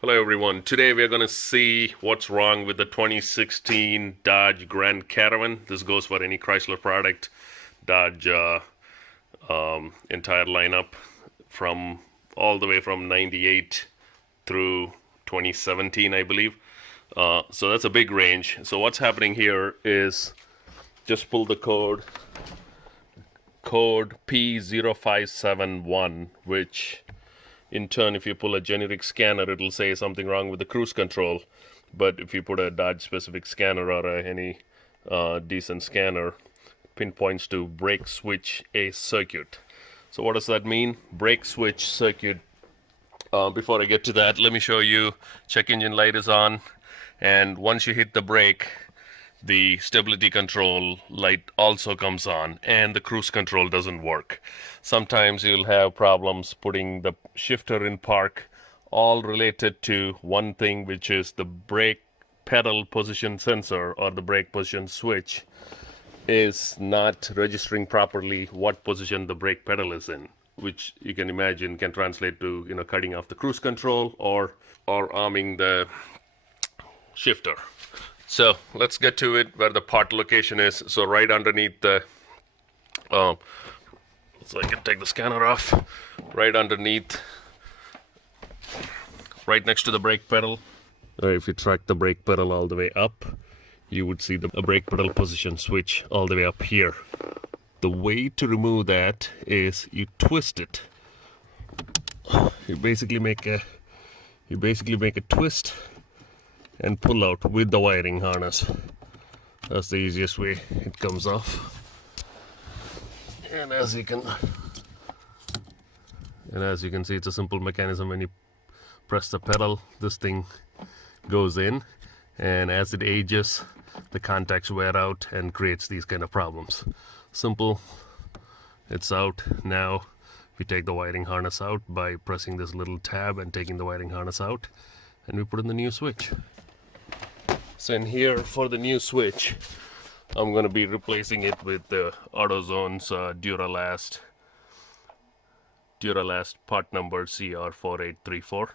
Hello everyone. Today we are going to see what's wrong with the 2016 Dodge Grand Caravan. This goes for any Chrysler product, Dodge entire lineup from all the way from 98 through 2017, I believe. So that's a big range. So what's happening here is just pull the code P0571, which in turn, if you pull a generic scanner, it'll say something wrong with the cruise control. But if you put a Dodge specific scanner or any decent scanner, pinpoints to brake switch A circuit. So what does that mean? Brake switch circuit. Before I get to that, let me show you. Check engine light is on, and once you hit the brake, the stability control light also comes on, and the cruise control doesn't work. Sometimes you'll have problems putting the shifter in park, all related to one thing, which is the brake pedal position sensor or the brake position switch is not registering properly what position the brake pedal is in, which you can imagine can translate to cutting off the cruise control or arming the shifter. So let's get to it, where the part location is. So right underneath the, so I can take the scanner off, right underneath, right next to the brake pedal. If you track the brake pedal all the way up, you would see the brake pedal position switch all the way up here. The way to remove that is you twist it. You basically make a twist and pull out with the wiring harness. That's the easiest way it comes off. And as you can see, it's a simple mechanism. When you press the pedal, this thing goes in, and as it ages, the contacts wear out and creates these kind of problems. Simple, it's out. Now we take the wiring harness out by pressing this little tab and taking the wiring harness out, and we put in the new switch. So in here, for the new switch, I'm going to be replacing it with the AutoZone's Duralast part number CR4834.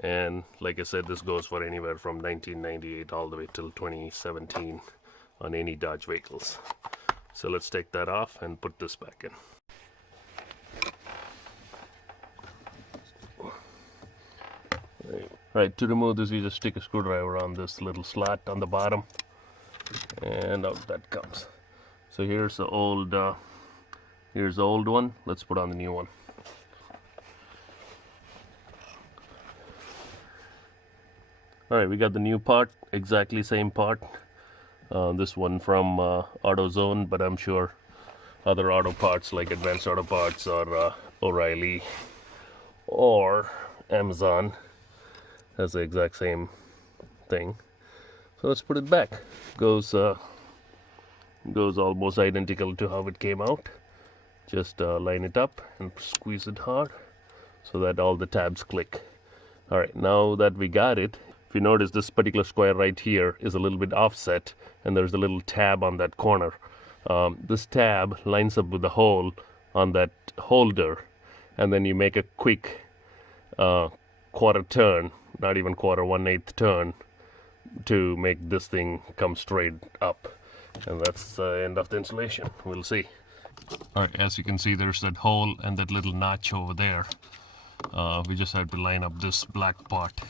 And like I said, this goes for anywhere from 1998 all the way till 2017 on any Dodge vehicles. So let's take that off and put this back in. Right, to remove this, you just stick a screwdriver on this little slot on the bottom, and out that comes. So here's the old one. Let's put on the new one. All right, we got the new part, exactly same part. This one from AutoZone, but I'm sure other auto parts like Advanced Auto Parts or O'Reilly or Amazon has the exact same thing. So let's put it back. Goes almost identical to how it came out. Just line it up and squeeze it hard so that all the tabs click. All right, now that we got it, if you notice, this particular square right here is a little bit offset, and there's a little tab on that corner. This tab lines up with the hole on that holder, and then you make a quick quarter turn, not even quarter, 1/8 turn, to make this thing come straight up. And that's the end of the installation. We'll see. All right, as you can see, there's that hole and that little notch over there. We just had to line up this black part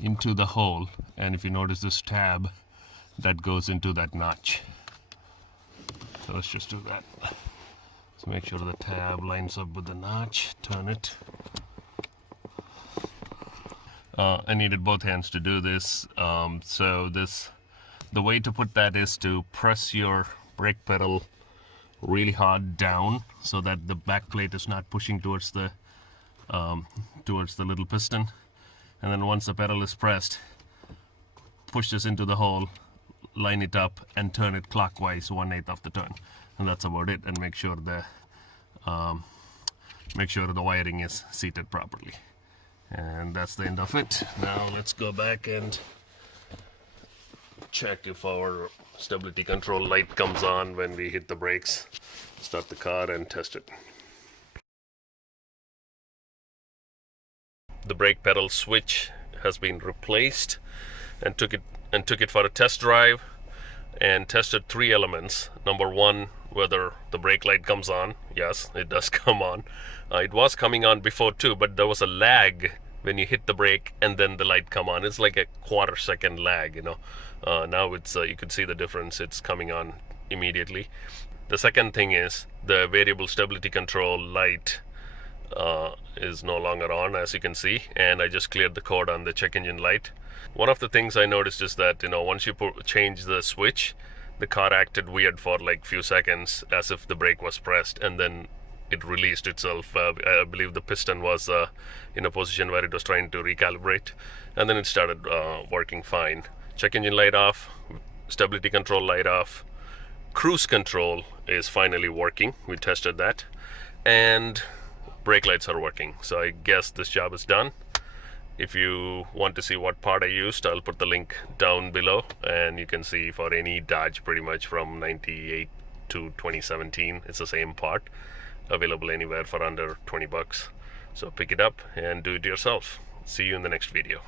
into the hole, and if you notice this tab, that goes into that notch. So let's just do that. So make sure the tab lines up with the notch, turn it. I needed both hands to do this. The way to put that is to press your brake pedal really hard down so that the back plate is not pushing towards the little piston. And then once the pedal is pressed, push this into the hole, line it up, and turn it clockwise 1/8 of the turn. And that's about it. And make sure the wiring is seated properly. And that's the end of it. Now let's go back and check if our stability control light comes on when we hit the brakes. Start the car and test it. The brake pedal switch has been replaced, and took it for a test drive and tested 3 elements. Number 1, whether the brake light comes on. Yes, it does come on. It was coming on before too, but there was a lag when you hit the brake and then the light come on. It's like a quarter-second lag, you know. Now it's you can see the difference. It's coming on immediately. The second thing is the variable stability control light is no longer on, as you can see, and I just cleared the code on the check engine light. One of the things I noticed is that, you know, once you change the switch, the car acted weird for like few seconds, as if the brake was pressed, and then it released itself. I believe the piston was in a position where it was trying to recalibrate, and then it started working fine. Check engine light off, stability control light off, cruise control is finally working. We tested that, and brake lights are working. So I guess this job is done. If you want to see what part I used, I'll put the link down below, and you can see for any Dodge pretty much from 98 to 2017, it's the same part, available anywhere for under 20 bucks. So pick it up and do it yourself. See you in the next video.